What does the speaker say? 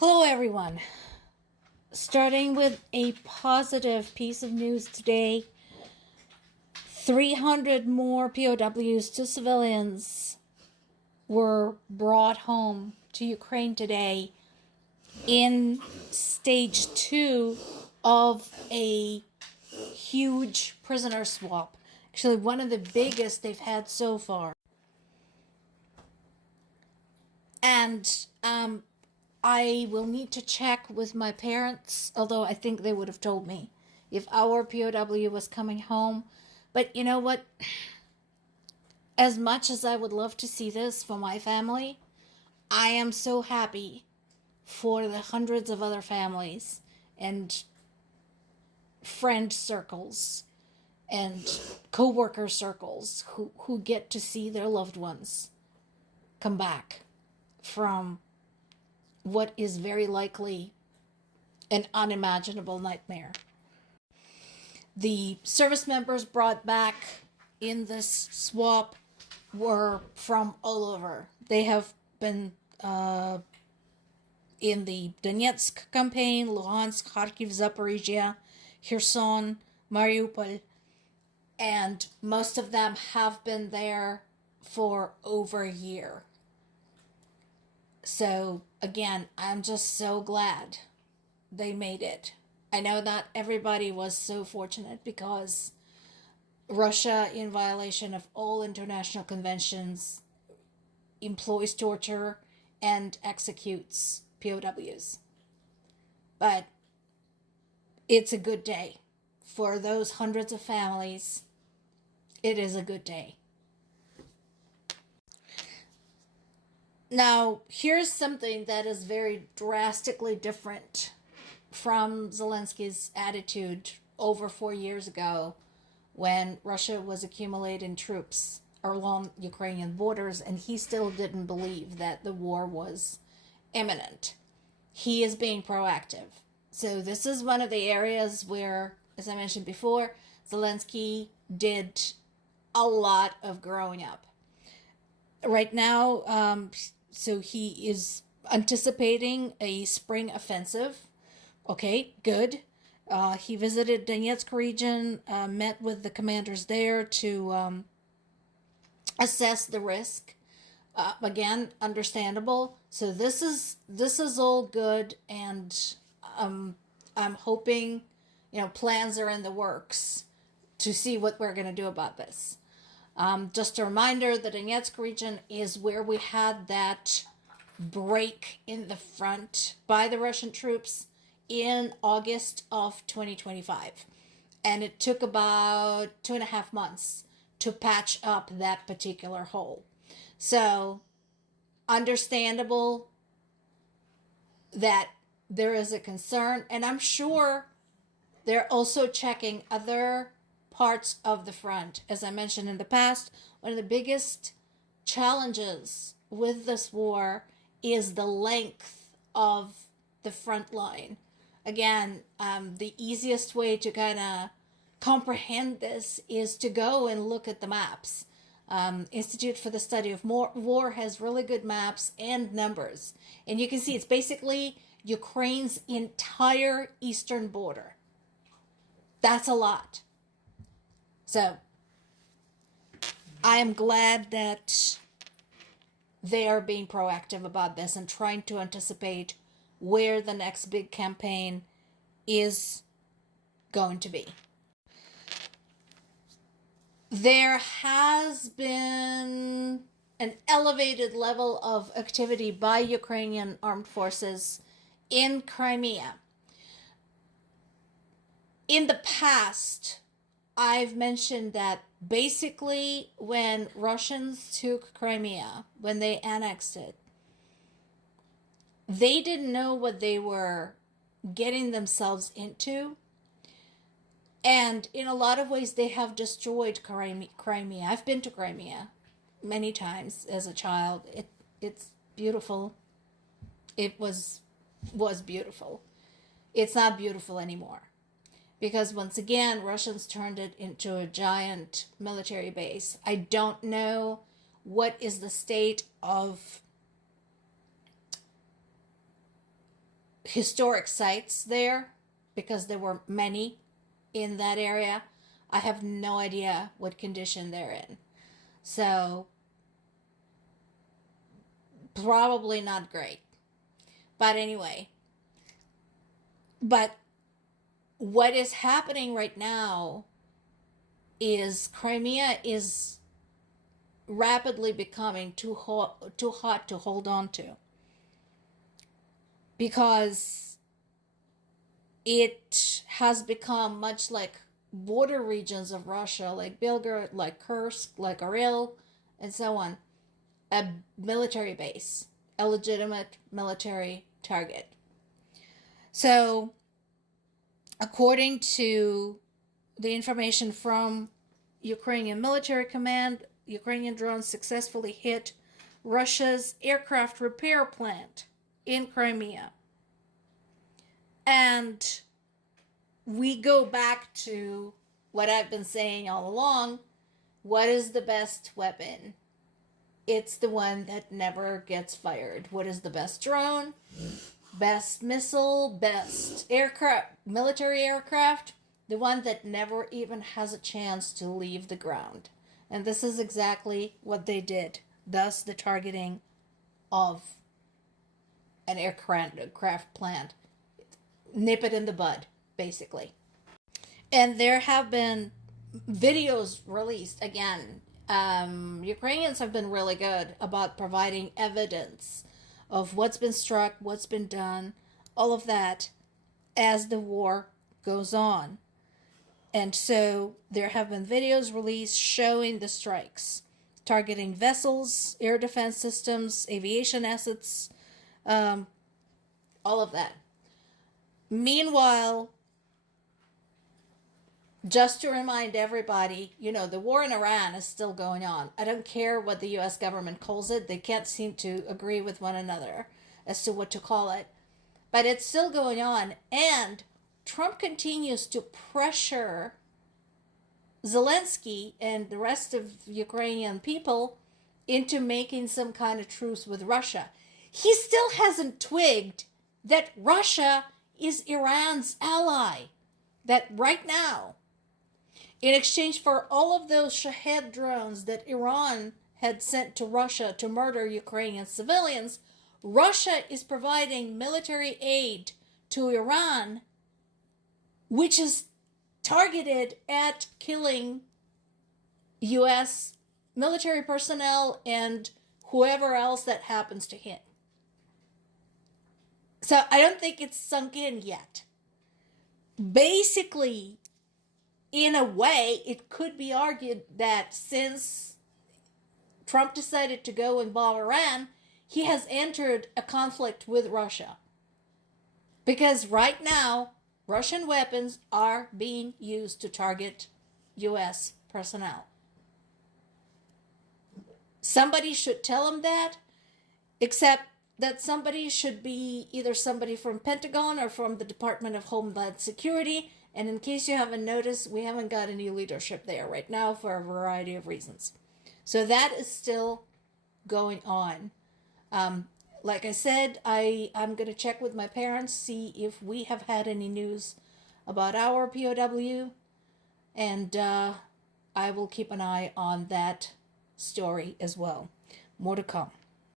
Hello, everyone. Starting with a positive piece of news today, 300 more POWs to civilians were brought home to Ukraine today in stage 2 of a huge prisoner swap. Actually, one of the biggest they've had so far. And I will need to check with my parents, although I think they would have told me if our POW was coming home. But you know what? As much as I would love to see this for my family, I am so happy for the hundreds of other families and friend circles and co-worker circles who get to see their loved ones come back from what is very likely an unimaginable nightmare. The service members brought back in this swap were from all over. They have been in the Donetsk campaign, Luhansk, Kharkiv, Zaporizhia, Kherson, Mariupol, and most of them have been there for over a year. So, again, I'm just so glad they made it. I know not everybody was so fortunate because Russia, in violation of all international conventions, employs torture and executes POWs. But it's a good day. For those hundreds of families, it is a good day. Now, here's something that is very drastically different from Zelensky's attitude over 4 years ago when Russia was accumulating troops along Ukrainian borders and he still didn't believe that the war was imminent. He is being proactive. So this is one of the areas where, as I mentioned before, Zelensky did a lot of growing up. Right now, so he is anticipating a spring offensive. Okay, good. He visited Donetsk region, met with the commanders there to assess the risk. Again, understandable. So this is all good, and I'm hoping, plans are in the works to see what we're going to do about this. Just a reminder, the Donetsk region is where we had that break in the front by the Russian troops in August of 2025. And it took about 2.5 months to patch up that particular hole. So, understandable that there is a concern. And I'm sure they're also checking other parts of the front. As I mentioned in the past, one of the biggest challenges with this war is the length of the front line. Again, the easiest way to kind of comprehend this is to go and look at the maps. Institute for the Study of War has really good maps and numbers. And you can see it's basically Ukraine's entire eastern border. That's a lot. So, I am glad that they are being proactive about this and trying to anticipate where the next big campaign is going to be. There has been an elevated level of activity by Ukrainian armed forces in Crimea. In the past, I've mentioned that basically when Russians took Crimea, when they annexed it, they didn't know what they were getting themselves into. And in a lot of ways, they have destroyed Crimea. I've been to Crimea many times as a child. It's beautiful. It was beautiful. It's not beautiful anymore. Because once again, Russians turned it into a giant military base. I don't know what is the state of historic sites there, because there were many in that area. I have no idea what condition they're in. So, probably not great. But anyway, but what is happening right now is Crimea is rapidly becoming too hot to hold on to, because it has become much like border regions of Russia, like Belgorod, like Kursk, like Orel, and so on, a military base, a legitimate military target. So, according to the information from Ukrainian military command, Ukrainian drones successfully hit Russia's aircraft repair plant in Crimea. And we go back to what I've been saying all along. What is the best weapon? It's the one that never gets fired. What is the best drone? Best missile? Best aircraft? Military aircraft? The one that never even has a chance to leave the ground. And this is exactly what they did. Thus, the targeting of an aircraft plant. Nip it in the bud, basically. And there have been videos released. Again, Ukrainians have been really good about providing evidence of what's been struck, what's been done, all of that as the war goes on. And so there have been videos released showing the strikes, targeting vessels, air defense systems, aviation assets, all of that. Meanwhile, just to remind everybody, the war in Iran is still going on. I don't care what the U.S. government calls it. They can't seem to agree with one another as to what to call it. But it's still going on. And Trump continues to pressure Zelensky and the rest of Ukrainian people into making some kind of truce with Russia. He still hasn't twigged that Russia is Iran's ally. That right now, in exchange for all of those Shahed drones that Iran had sent to Russia to murder Ukrainian civilians, Russia is providing military aid to Iran, which is targeted at killing U.S. military personnel and whoever else that happens to hit. So I don't think it's sunk in yet. Basically, in a way, it could be argued that since Trump decided to go and bomb Iran, he has entered a conflict with Russia. Because right now, Russian weapons are being used to target U.S. personnel. Somebody should tell him that, except that somebody should be either somebody from Pentagon or from the Department of Homeland Security. And in case you haven't noticed, we haven't got any leadership there right now for a variety of reasons. So that is still going on. Like I said, I'm going to check with my parents, see if we have had any news about our POW. And I will keep an eye on that story as well. More to come.